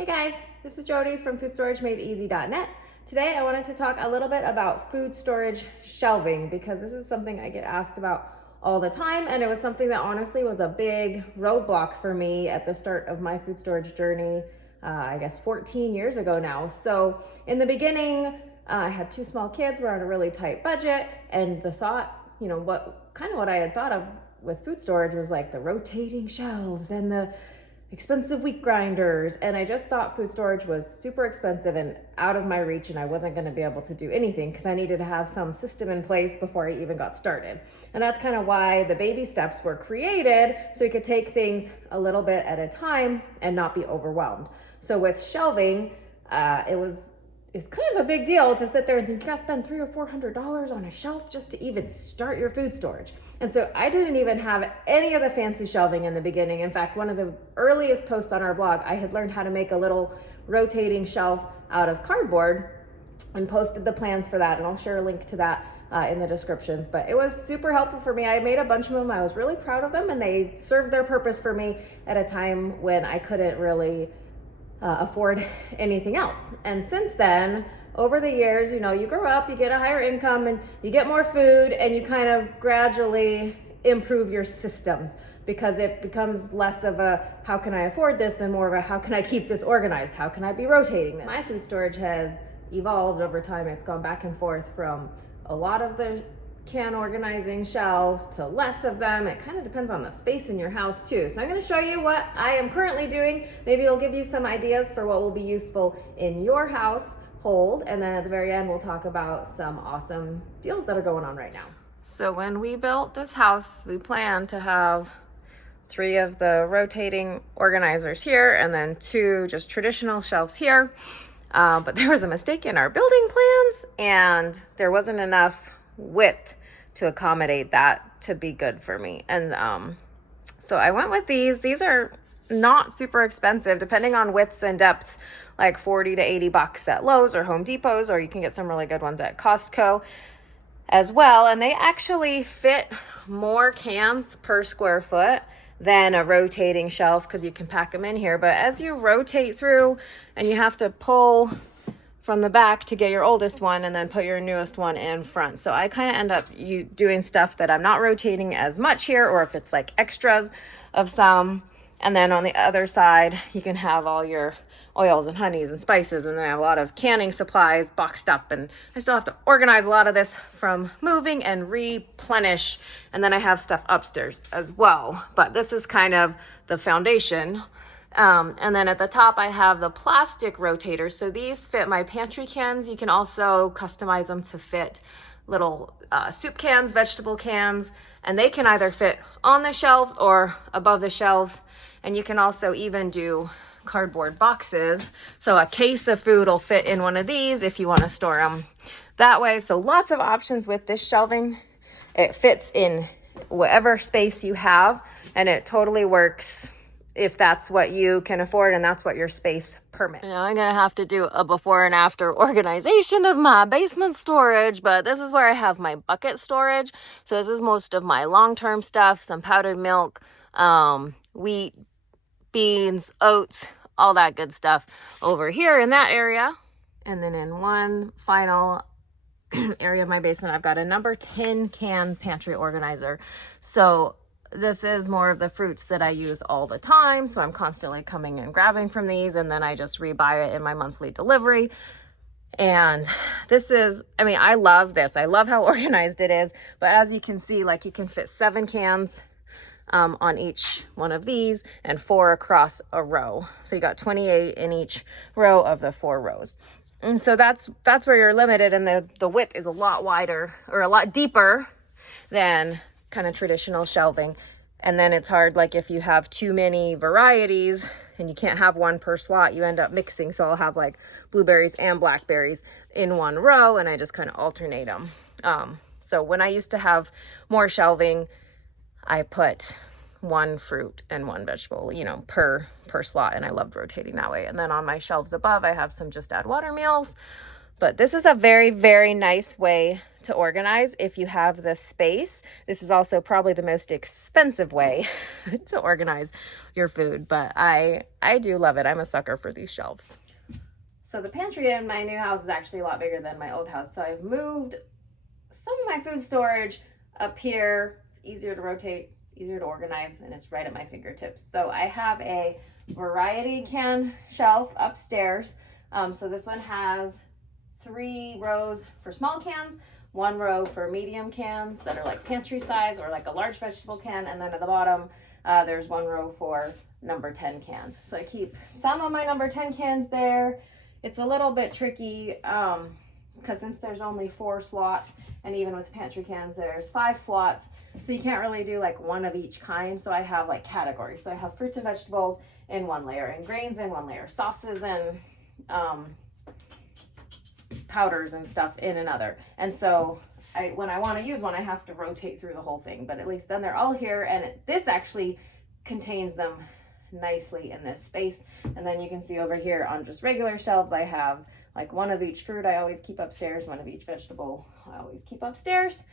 Hey guys, this is Jody from foodstoragemadeeasy.net. Today I wanted to talk a little bit about food storage shelving because this is something I get asked about all the time, and it was something that honestly was a big roadblock for me at the start of my food storage journey, I guess 14 years ago now. So in the beginning, I had two small kids, we're on a really tight budget, and the thought, what I had thought of with food storage was like the rotating shelves and the expensive wheat grinders, and I just thought food storage was super expensive and out of my reach, and I wasn't going to be able to do anything because I needed to have some system in place before I even got started. And that's kind of why the baby steps were created, so you could take things a little bit at a time and not be overwhelmed. So with shelving, it's kind of a big deal to sit there and think you gotta spend $300 or $400 on a shelf just to even start your food storage. And so I didn't even have any of the fancy shelving in the beginning. In fact, one of the earliest posts on our blog, I had learned how to make a little rotating shelf out of cardboard and posted the plans for that. And I'll share a link to that in the descriptions. But it was super helpful for me. I made a bunch of them. I was really proud of them, and they served their purpose for me at a time when I couldn't really afford anything else. And since then, over the years, you grow up, you get a higher income, and you get more food, and you kind of gradually improve your systems because it becomes less of a how can I afford this and more of a how can I keep this organized? How can I be rotating this? My food storage has evolved over time. It's gone back and forth from a lot of the can organizing shelves to less of them. It kind of depends on the space in your house too. So I'm going to show you what I am currently doing. Maybe it'll give you some ideas for what will be useful in your household. And then at the very end, we'll talk about some awesome deals that are going on right now. So when we built this house, we planned to have 3 of the rotating organizers here and then 2 just traditional shelves here. But there was a mistake in our building plans, and there wasn't enough width to accommodate that to be good for me. And so I went with these. These are not super expensive, depending on widths and depths, like 40 to 80 bucks at Lowe's or Home Depot's, or you can get some really good ones at Costco as well. And they actually fit more cans per square foot than a rotating shelf because you can pack them in here. But as you rotate through and you have to pull from the back to get your oldest one and then put your newest one in front. So I kind of end up doing stuff that I'm not rotating as much here, or if it's like extras of some. And then on the other side, you can have all your oils and honeys and spices, and then I have a lot of canning supplies boxed up, and I still have to organize a lot of this from moving and replenish. And then I have stuff upstairs as well, but this is kind of the foundation. And then at the top, I have the plastic rotators. So these fit my pantry cans. You can also customize them to fit little soup cans, vegetable cans, and they can either fit on the shelves or above the shelves. And you can also even do cardboard boxes. So a case of food will fit in one of these if you want to store them that way. So lots of options with this shelving. It fits in whatever space you have, and it totally works if that's what you can afford and that's what your space permits. Now I'm gonna have to do a before and after organization of my basement storage, but this is where I have my bucket storage. So this is most of my long-term stuff, some powdered milk, wheat, beans, oats, all that good stuff over here in that area. And then in one final area of my basement, I've got a number 10 can pantry organizer. So this is more of the fruits that I use all the time. So I'm constantly coming and grabbing from these, and then I just rebuy it in my monthly delivery. And this is, I love this. I love how organized it is. But as you can see, like you can fit 7 cans on each one of these and 4 across a row. So you got 28 in each row of the 4 rows. And so that's where you're limited. And the width is a lot wider or a lot deeper than kind of traditional shelving. And then it's hard, like if you have too many varieties and you can't have one per slot, you end up mixing. So I'll have like blueberries and blackberries in one row, and I just kind of alternate them. So when I used to have more shelving, I put 1 fruit and 1 vegetable, per slot, and I loved rotating that way. And then on my shelves above, I have some just add water meals, But this is a very, very nice way to organize if you have the space. This is also probably the most expensive way to organize your food, but I do love it. I'm a sucker for these shelves. So the pantry in my new house is actually a lot bigger than my old house. So I've moved some of my food storage up here. It's easier to rotate, easier to organize, and it's right at my fingertips. So I have a variety can shelf upstairs. So this one has 3 rows for small cans, 1 row for medium cans that are like pantry size or like a large vegetable can, and then at the bottom there's 1 row for number 10 cans. So I keep some of my number 10 cans there. It's a little bit tricky because since there's only 4 slots, and even with pantry cans there's 5 slots, so you can't really do like one of each kind. So I have like categories. So I have fruits and vegetables in 1 layer, and grains in 1 layer, sauces and powders and stuff in another. And so when I want to use one, I have to rotate through the whole thing, but at least then they're all here, and this actually contains them nicely in this space. And then you can see over here on just regular shelves, I have like 1 of each fruit I always keep upstairs, 1 of each vegetable I always keep upstairs,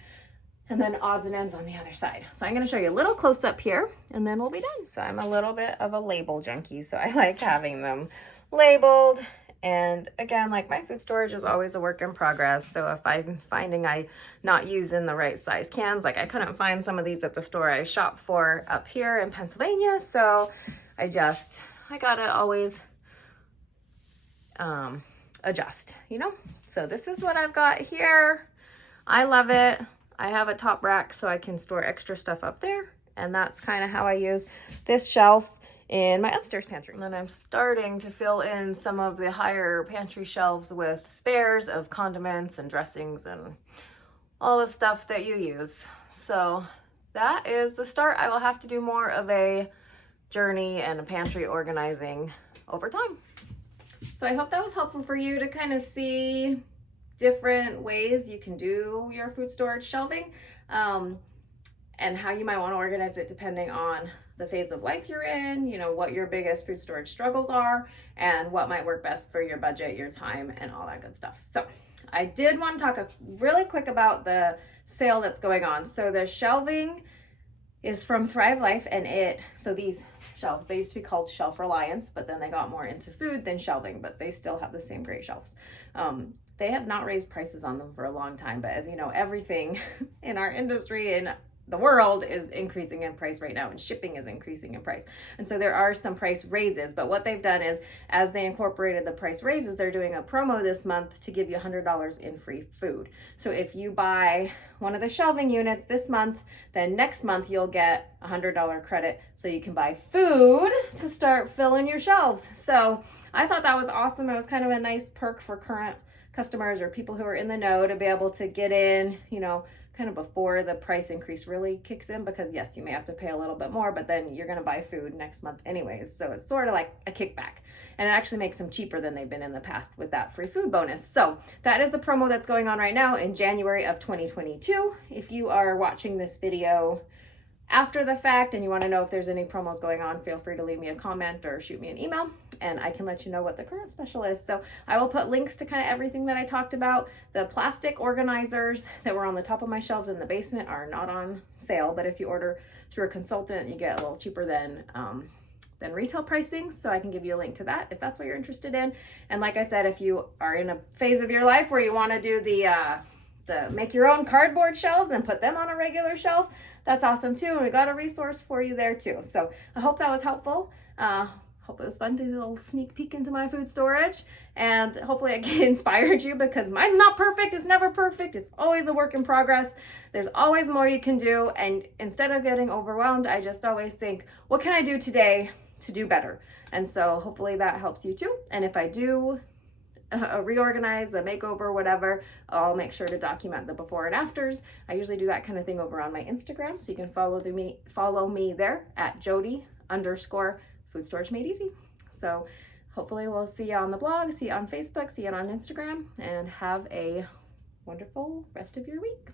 and then odds and ends on the other side. So I'm going to show you a little close up here, and then we'll be done. So I'm a little bit of a label junkie, so I like having them labeled. And again, like my food storage is always a work in progress. So if I'm finding I not using the right size cans, like I couldn't find some of these at the store I shop for up here in Pennsylvania. So I gotta always adjust, you know? So this is what I've got here. I love it. I have a top rack so I can store extra stuff up there. And that's kind of how I use this shelf in my upstairs pantry. And then I'm starting to fill in some of the higher pantry shelves with spares of condiments and dressings and all the stuff that you use. So that is the start. I will have to do more of a journey and a pantry organizing over time. So I hope that was helpful for you to kind of see different ways you can do your food storage shelving, and how you might want to organize it depending on the phase of life you're in, you know, what your biggest food storage struggles are, and what might work best for your budget, your time, and all that good stuff. So I did want to talk really quick about the sale that's going on. So the shelving is from Thrive Life, and so these shelves, they used to be called Shelf Reliance, but then they got more into food than shelving, but they still have the same great shelves. They have not raised prices on them for a long time, but as you know, everything in our industry and the world is increasing in price right now, and shipping is increasing in price. And so there are some price raises, but what they've done is, as they incorporated the price raises, they're doing a promo this month to give you $100 in free food. So if you buy one of the shelving units this month, then next month you'll get a $100 credit so you can buy food to start filling your shelves. So I thought that was awesome. It was kind of a nice perk for current customers or people who are in the know to be able to get in, you know, kind of before the price increase really kicks in, because yes, you may have to pay a little bit more, but then you're going to buy food next month anyways. So it's sort of like a kickback, and it actually makes them cheaper than they've been in the past with that free food bonus. So that is the promo that's going on right now in January of 2022. If you are watching this video after the fact and you want to know if there's any promos going on, feel free to leave me a comment or shoot me an email, and I can let you know what the current special is. So I will put links to kind of everything that I talked about. The plastic organizers that were on the top of my shelves in the basement are not on sale, but if you order through a consultant, you get a little cheaper than retail pricing. So I can give you a link to that if that's what you're interested in. And like I said, if you are in a phase of your life where you want to do the make your own cardboard shelves and put them on a regular shelf, that's awesome too. And we got a resource for you there too. So I hope that was helpful. Hope it was fun to do a little sneak peek into my food storage, and hopefully it inspired you, because mine's not perfect. It's never perfect. It's always a work in progress. There's always more you can do. And instead of getting overwhelmed, I just always think, what can I do today to do better? And so hopefully that helps you too. And if I do reorganize, a makeover, whatever, I'll make sure to document the before and afters. I usually do that kind of thing over on my Instagram, so you can follow me there at Jody_Food Storage Made Easy. So hopefully we'll see you on the blog, see you on Facebook, see you on Instagram, and have a wonderful rest of your week.